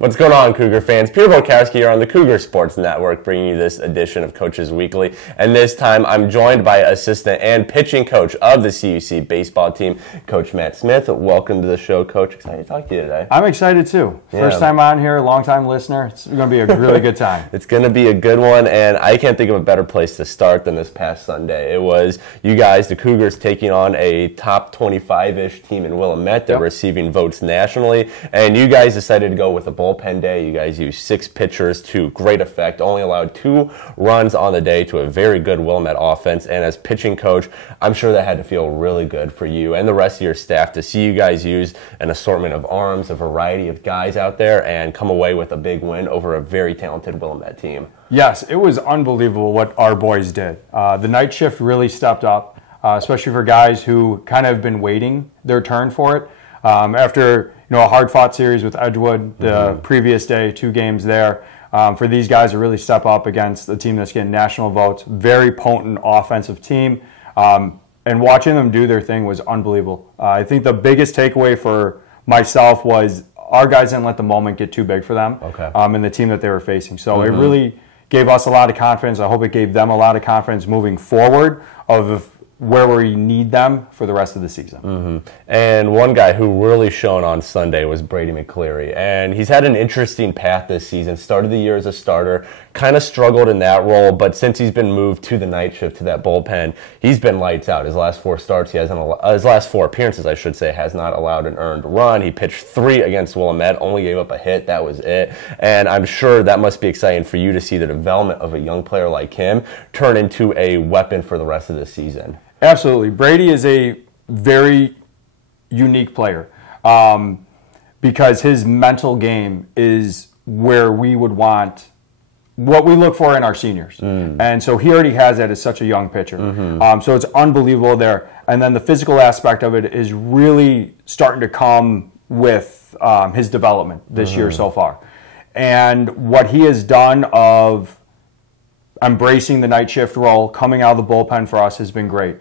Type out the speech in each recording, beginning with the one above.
What's going on, Cougar fans? Peter Borkowski here on the Cougar Sports Network, bringing you this edition of Coaches Weekly. And this time, I'm joined by assistant and pitching coach of the CUC baseball team, Coach Matt Smith. Welcome to the show, Coach. Excited to talk to you today. I'm excited too. First time on here, long-time listener. It's going to be a really good time. It's going to be a good one, and I can't think of a better place to start than this past Sunday. It was you guys, the Cougars, taking on a top 25-ish team in Willamette. They're receiving votes nationally, and you guys decided to go with a bullpen day. You guys used 6 pitchers to great effect, only allowed 2 runs on the day to a very good Willamette offense. And as pitching coach, I'm sure that had to feel really good for you and the rest of your staff to see you guys use an assortment of arms, a variety of guys out there, and come away with a big win over a very talented Willamette team. Yes, it was unbelievable what our boys did. The night shift really stepped up, especially for guys who kind of have been waiting their turn for it. After a hard-fought series with Edgewood the previous day, 2 games there, for these guys to really step up against the team that's getting national votes, very potent offensive team, and watching them do their thing was unbelievable. I think the biggest takeaway for myself was our guys didn't let the moment get too big for them and the team that they were facing. So it really gave us a lot of confidence. I hope it gave them a lot of confidence moving forward of where we need them for the rest of the season. And one guy who really shone on Sunday was Brady McCleary. And he's had an interesting path this season. Started the year as a starter, kind of struggled in that role, but since he's been moved to the night shift, to that bullpen, he's been lights out. His last 4 starts, his last 4 appearances, I should say, has not allowed an earned run. He pitched 3 against Willamette, only gave up a hit. That was it. And I'm sure that must be exciting for you to see the development of a young player like him turn into a weapon for the rest of the season. Absolutely. Brady is a very unique player because his mental game is where we would want what we look for in our seniors. And so he already has that as such a young pitcher. So it's unbelievable there. And then the physical aspect of it is really starting to come with his development this year so far. And what he has done of embracing the night shift role, coming out of the bullpen for us has been great.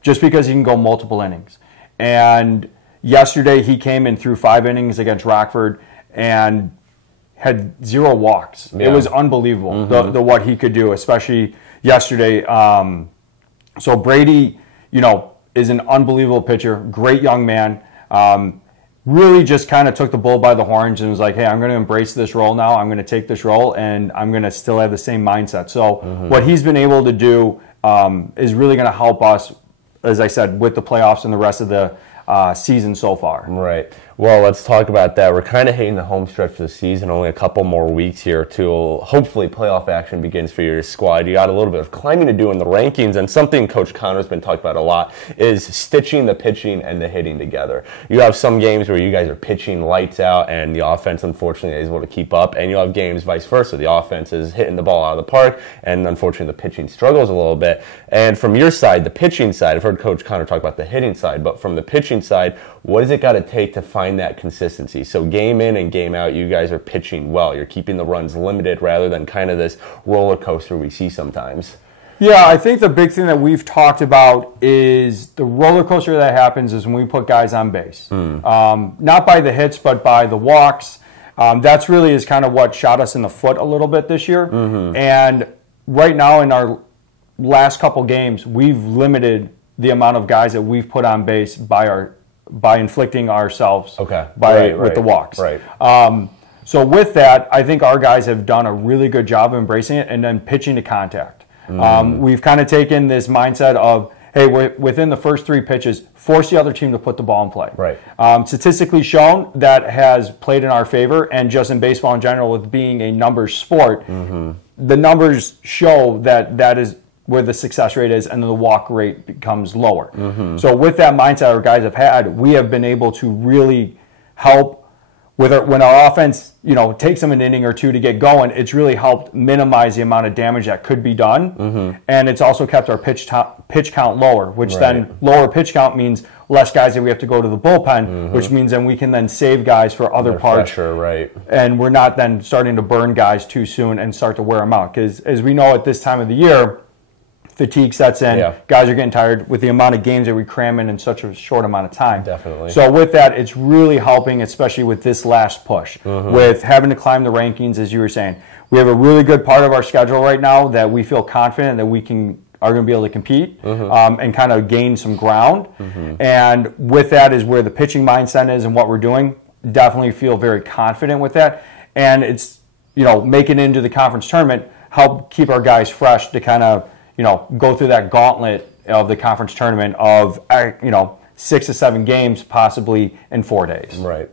Just because he can go multiple innings. And yesterday he came in through 5 innings against Rockford and had 0 walks. It was unbelievable the what he could do, especially yesterday. So Brady, is an unbelievable pitcher, great young man. Really just kind of took the bull by the horns and was like, hey, I'm going to embrace this role now. I'm going to take this role, and I'm going to still have the same mindset. So what he's been able to do is really going to help us, as I said, with the playoffs and the rest of the season so far. Right. Well, let's talk about that. We're kind of hitting the home stretch of the season. Only a couple more weeks here till hopefully playoff action begins for your squad. You got a little bit of climbing to do in the rankings, and something Coach Connor's been talking about a lot is stitching the pitching and the hitting together. You have some games where you guys are pitching lights out and the offense, unfortunately, is able to keep up, and you have games vice versa. The offense is hitting the ball out of the park, and unfortunately the pitching struggles a little bit. And from your side, the pitching side, I've heard Coach Connor talk about the hitting side, but from the pitching side, what does it got to take to find that consistency? So game in and game out, you guys are pitching well. You're keeping the runs limited rather than kind of this roller coaster we see sometimes. Yeah, I think the big thing that we've talked about is the roller coaster that happens is when we put guys on base. Not by the hits, but by the walks. That's really is kind of what shot us in the foot a little bit this year. And right now in our last couple games, we've limited the amount of guys that we've put on base by inflicting ourselves with the walks. So with that, I think our guys have done a really good job of embracing it and then pitching to contact. We've kind of taken this mindset of, hey, within the first 3 pitches, force the other team to put the ball in play. Statistically shown, that has played in our favor, and just in baseball in general, with being a numbers sport, the numbers show that is where the success rate is, and the walk rate becomes lower. So with that mindset our guys have had, we have been able to really help with when our offense, takes them an inning or 2 to get going. It's really helped minimize the amount of damage that could be done, and it's also kept our pitch count lower, which then lower pitch count means less guys that we have to go to the bullpen, which means then we can then save guys for other parts. Pressure, and we're not then starting to burn guys too soon and start to wear them out. Because as we know at this time of the year, fatigue sets in. Yeah. Guys are getting tired with the amount of games that we cram in such a short amount of time. Definitely. So with that, it's really helping, especially with this last push, with having to climb the rankings, as you were saying. We have a really good part of our schedule right now that we feel confident that we are going to be able to compete and kind of gain some ground. And with that is where the pitching mindset is and what we're doing. Definitely feel very confident with that. And it's, making it into the conference tournament, help keep our guys fresh to kind of, go through that gauntlet of the conference tournament of, 6 to 7 games possibly in 4 days. Right.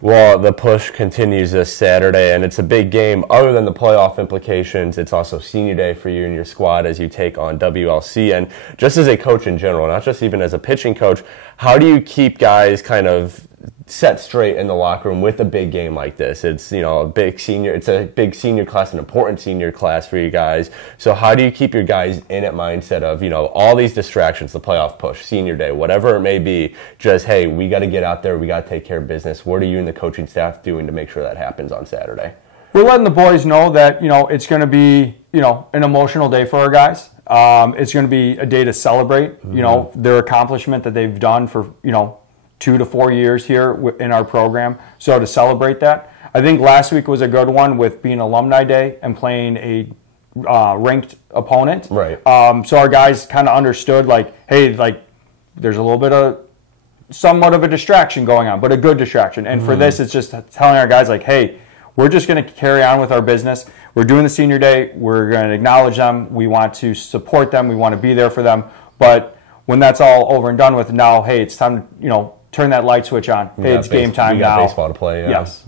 Well, the push continues this Saturday, and it's a big game. Other than the playoff implications, it's also senior day for you and your squad as you take on WLC. And just as a coach in general, not just even as a pitching coach, how do you keep guys kind of set straight in the locker room with a big game like this? It's a big senior class, an important senior class for you guys. So how do you keep your guys in it mindset of all these distractions, the playoff push, senior day, whatever it may be, just hey, we got to get out there, we got to take care of business. What are you and the coaching staff doing to make sure that happens on Saturday? We're letting the boys know that it's going to be an emotional day for our guys. It's going to be a day to celebrate their accomplishment that they've done for 2 to 4 years here in our program. So to celebrate that, I think last week was a good one with being Alumni Day and playing a ranked opponent. Right. So our guys kind of understood, hey, there's a little bit of somewhat of a distraction going on, but a good distraction. And for this, it's just telling our guys, hey, we're just going to carry on with our business. We're doing the senior day. We're going to acknowledge them. We want to support them. We want to be there for them. But when that's all over and done with, now, hey, it's time to, turn that light switch on. Hey, it's game time now. We got baseball to play. Yeah. Yes.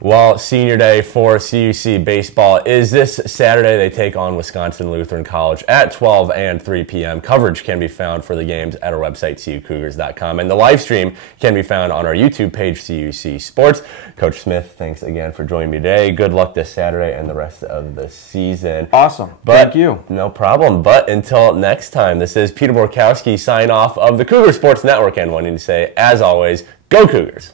Well, senior day for CUC Baseball is this Saturday. They take on Wisconsin Lutheran College at 12 and 3 p.m. Coverage can be found for the games at our website, cucougars.com. And the live stream can be found on our YouTube page, CUC Sports. Coach Smith, thanks again for joining me today. Good luck this Saturday and the rest of the season. Awesome. Thank you. No problem. But until next time, this is Peter Borkowski sign off of the Cougar Sports Network and wanting to say, as always, go Cougars.